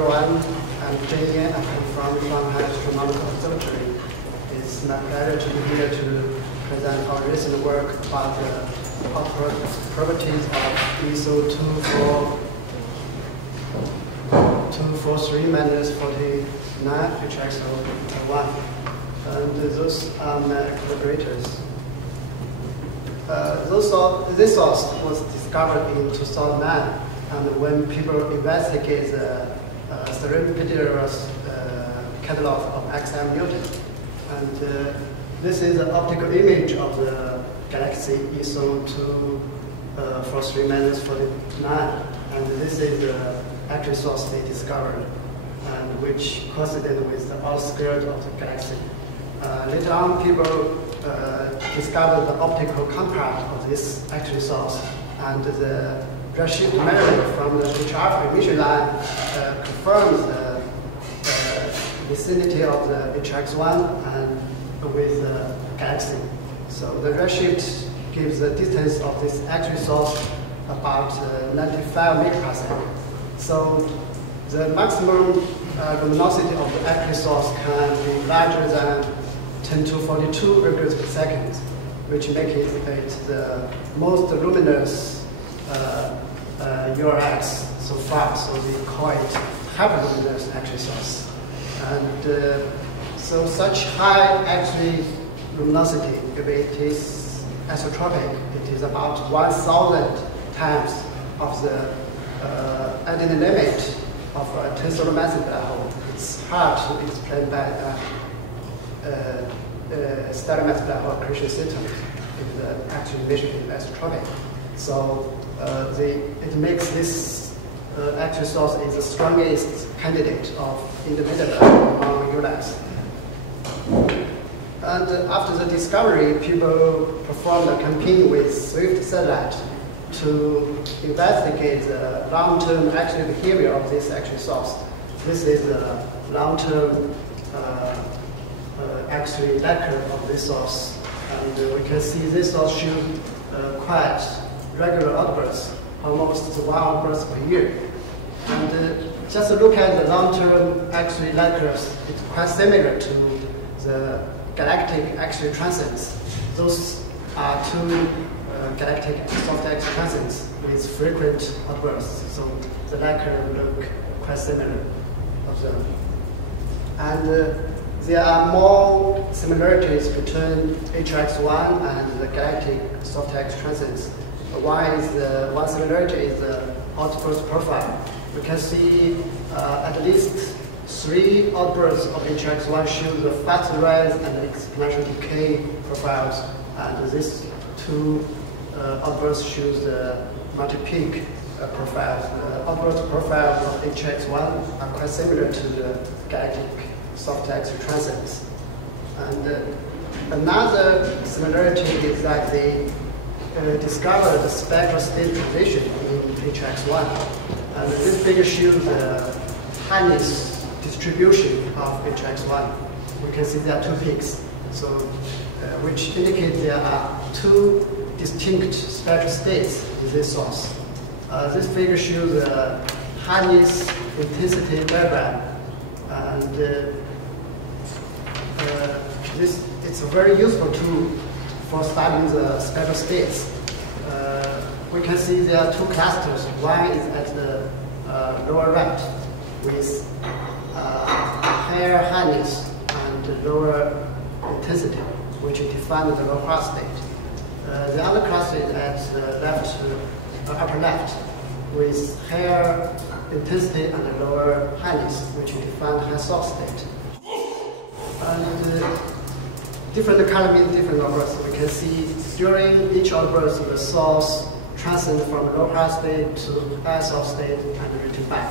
everyone. I'm Zhen Yan. I come from Shanghai Astronomical Observatory. It's my pleasure to be here to present our recent work about the properties of ISO 243 minus 49 HXO1. And those are my collaborators. This source was discovered in 2009, and when people investigate the serendipitous catalog of XM mutant. And this is an optical image of the galaxy ISO 243 minus 49. And this is the actual source they discovered, and which coincided with the outskirts of the galaxy. Later on, people discovered the optical contrast of this actual source, and the redshift measure from the HR emission line confirms the vicinity of the HX1 and with the galaxy. So the redshift gives the distance of this actual source about 95 megaparsec. So the maximum luminosity of the actual source can be larger than 10 to 42 radians per second, which makes it the most luminous URX so far. So we call it hyperluminous actual source. And so such high actual luminosity, if it is isotropic, it is about 1,000 times of the added limit of a 10 solar massive black hole. It's hard to explain by stellar mass black hole accretion system if the actual emission is isotropic. So it makes this actual source is the strongest candidate of individual among ULAs. And after the discovery, people performed a campaign with Swift satellite to investigate the long-term actual behavior of this actual source. This is the long-term actually lacquer of this source. And we can see this source shows quite regular outbursts, almost 1 outburst per year. And just look at the long-term actually lacquers, it's quite similar to the galactic actually transits. Those are two galactic soft X transits with frequent outbursts. So the lacquer look quite similar of them. And there are more similarities between HX1 and the galactic soft X transits. One similarity is the outburst profile. We can see at least 3 outbursts of HX1 show the fast rise and exponential decay profiles, and these 2 outbursts show the multi-peak profiles. The outburst profiles of HX1 are quite similar to the galactic soft X transits. And another similarity is that they discovered the spectral state transition in HX1. And this figure shows the hardness distribution of HX1. We can see there are 2 peaks, so which indicate there are 2 distinct spectral states in this source. This figure shows the hardness intensity diagram, and it's a very useful tool for studying the spectral states. We can see there are 2 clusters. One is at the lower right with higher hardness and lower intensity, which defines the low Hart state. The other cluster is at the upper left with higher intensity and lower hardness, which defines high source state. And different color means different outbursts. We can see during each outburst, the source transcends from low Hart state to high source state and return back.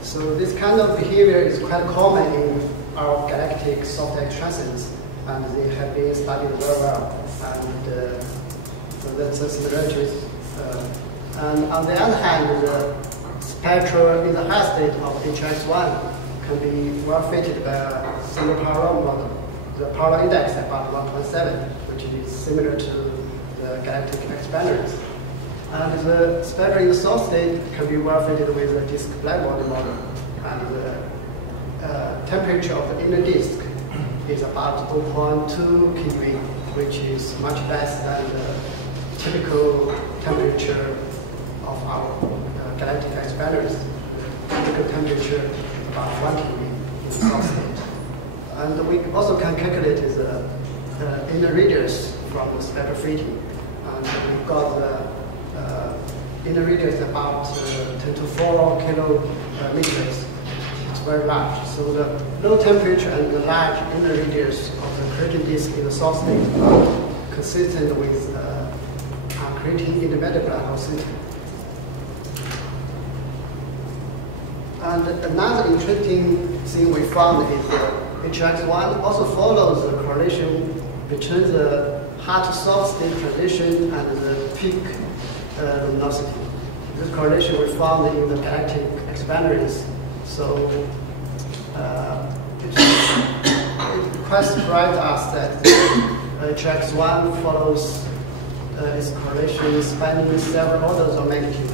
So this kind of behavior is quite common in our galactic soft X transits, and they have been studied very well. And so that's the similarities. And on the other hand, the spectral in the high state of HX1 can be well fitted by a single power model. The power index is about 1.7, which is similar to the galactic expanders. And the spectral in the source state can be well fitted with the disk blackbody model. and the temperature of the inner disk is about 0.2 keV, which is much less than the typical temperature of our galactic expanders. The typical temperature about 1 keV in the solid state. And we also can calculate the inner radius from the spectral fitting. And we've got the inner radius about 10 to 4 kilometers. It's very large. So the low temperature and the large inner radius of the creating disk in the solid state are consistent with creating intermediate black hole system. And another interesting thing we found is HX1 also follows the correlation between the hard to soft state transition and the peak luminosity. This correlation we found in the galactic expandaries. So it quite surprised us that HX1 follows its correlation spanning several orders of magnitude.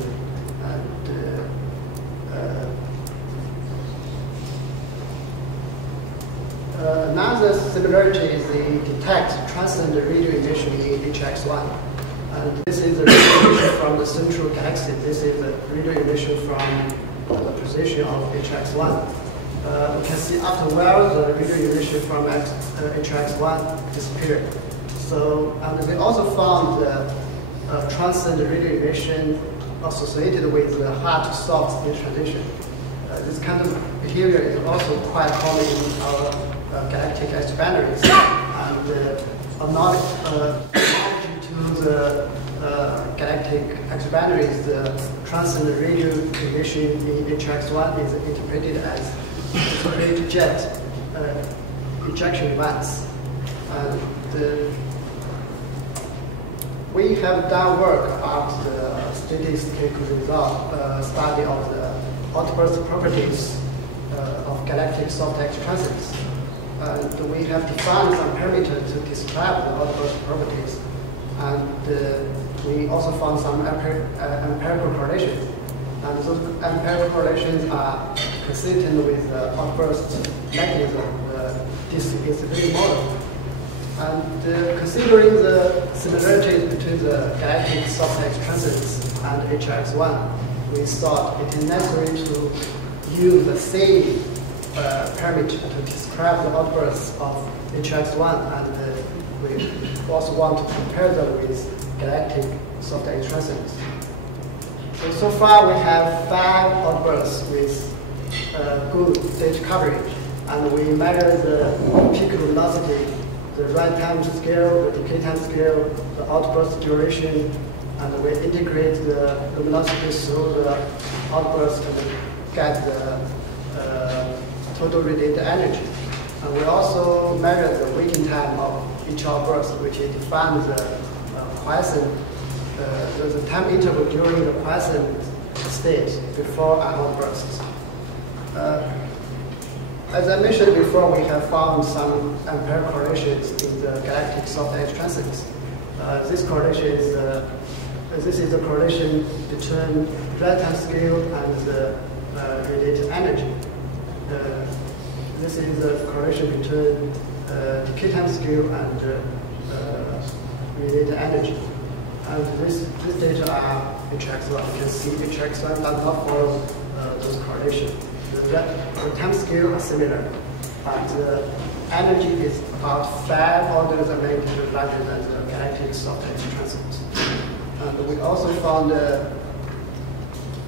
Another similarity is the detect transient radio emission in HX1. And this is a radio emission from the central galaxy. This is a radio emission from the position of HX1. We can see after a while the radio emission from HX1 disappeared. So, and we also found the transient radio emission associated with the hard to soft state transition. This kind of behavior is also quite common in our galactic expandaries, and analogy to the galactic expandaries, the transient radio emission in HX1 is interpreted as discrete jet ejection events. And we have done work about the statistical result study of the outburst properties of galactic soft-X transits. And we have defined some parameters to describe the outburst properties. And we also found some empirical correlations. And those empirical correlations are consistent with the outburst mechanism, the disk instability model. And considering the similarities between the galactic soft-X transits and HX1, we thought it is necessary to use the same parameter to describe the outbursts of HX1, and we also want to compare them with galactic soft-X transits. So far we have 5 outbursts with good stage coverage, and we measure the peak luminosity, the right time scale, the decay time scale, the outburst duration, and we integrate the luminosity through the outburst and get the total radiated energy. And we also measure the waiting time of each outburst, which defines the quiescent, the time interval during the quiescent state before an outburst. As I mentioned before, we have found some empirical correlations in the galactic soft-X transits. This correlation is this is the correlation between right time scale and the radiated energy. This is the correlation between decay time scale and radiated energy. And this data are HX1. You can see HX1 does not follow those correlations. The time scale are similar, but the energy is about 5 orders of magnitude larger than the galactic soft-X transit. And we also found a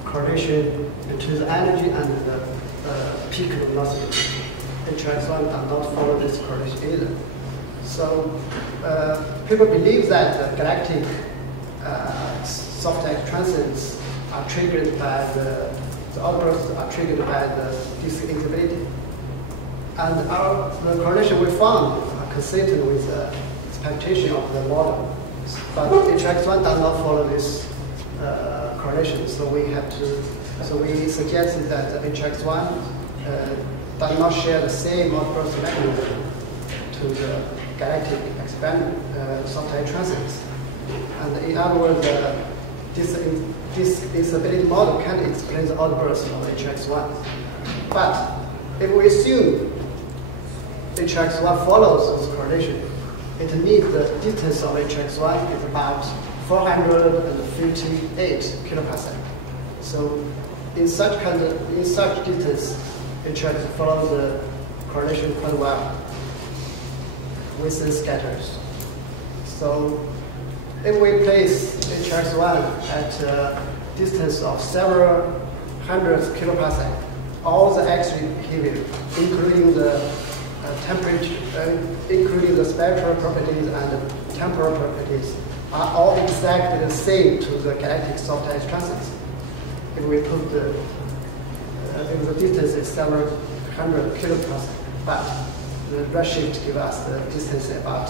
correlation between the energy and the peak luminosity. HX1 does not follow this correlation either. So people believe that the galactic soft-X transits are triggered by the outbursts are triggered by the disk instability. And the correlation we found are consistent with the expectation of the model. But HX1 does not follow this correlation, so we suggested that the HX1 does not share the same outburst mechanism to the galactic soft-X transits. And in other words, this instability model can't explain the outburst of HX1. But if we assume HX1 follows this correlation, it needs the distance of HX1 is about 458 kiloparsec. So in such distance, HX follows the correlation quite well with the scatters. So if we place HX1 at a distance of several hundreds kiloparsec, all the X-ray behavior, including the temperature, including the spectral properties and the temporal properties, are all exactly the same to the galactic soft edge transits. If we put if the distance is several hundred kiloparsec, but the redshift gives us the distance about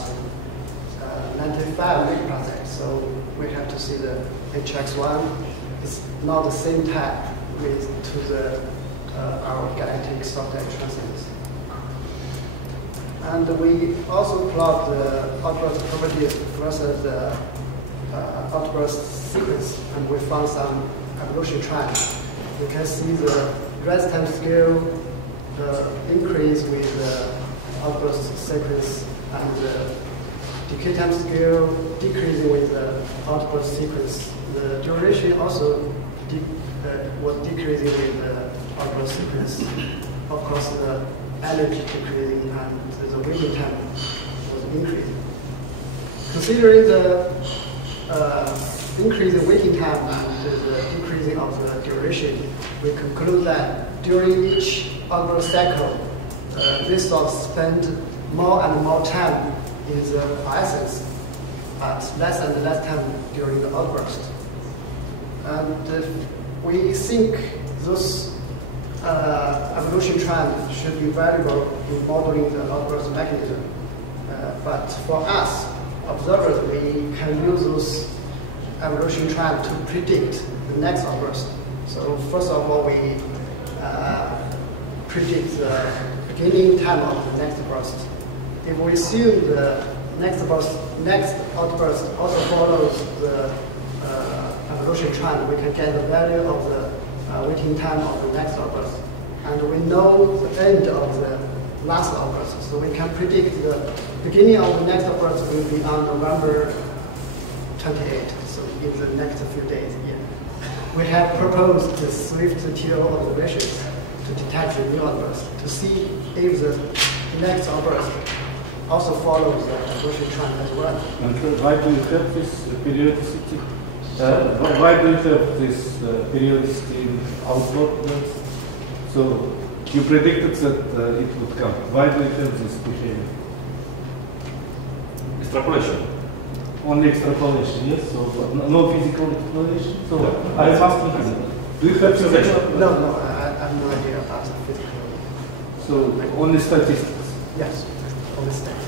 95 megaparsec. So we have to see the HX1 is not the same type to the our galactic soft edge transits. And we also plot the outburst properties versus the outburst sequence, and we found some evolution trend. You can see the rise time scale increase with the outburst sequence, and the decay time scale decreasing with the outburst sequence. The duration also was decreasing with the outburst sequence. Of course, the energy decreasing and the waiting time was increasing. Considering the increase in waiting time and the decreasing of the duration, we conclude that during each outburst cycle, this source spend more and more time in the quiescence, but less and less time during the outburst. And we think those evolution trend should be valuable in modeling the outburst mechanism. But for us, observers, we can use those evolution trend to predict the next outburst. So first of all, we predict the beginning time of the next burst. If we assume the next outburst also follows the evolution trend, we can get the value of the waiting time of the next outburst. And we know the end of the last outburst, so we can predict the beginning of the next outburst will be on November 28th, so in the next few days. Yeah. We have proposed the swift TO observations to detect the new outburst, to see if the next outburst also follows the evolution trend as well. And why do you have this periodicity? Why do you have this periodicity in outward? So you predicted that it would come. Why do you have this behavior? Extrapolation. Only extrapolation, yes. So no physical explanation. So I am asking you, do you have physical? No, I have no idea about the physical. So only statistics. Yes, only statistics.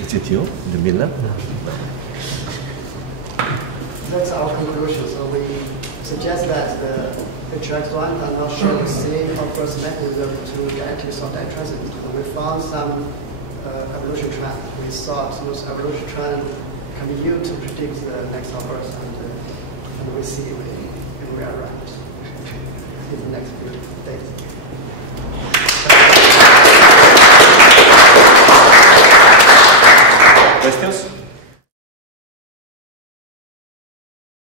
Is it you in the middle? That's our conclusion. So we suggest that the HX1 does not show the same outburst mechanism to galactic soft edge transit. We found some evolution trend. We thought those evolution trend can be used to predict the next outburst, and we see if we are right in the next few days.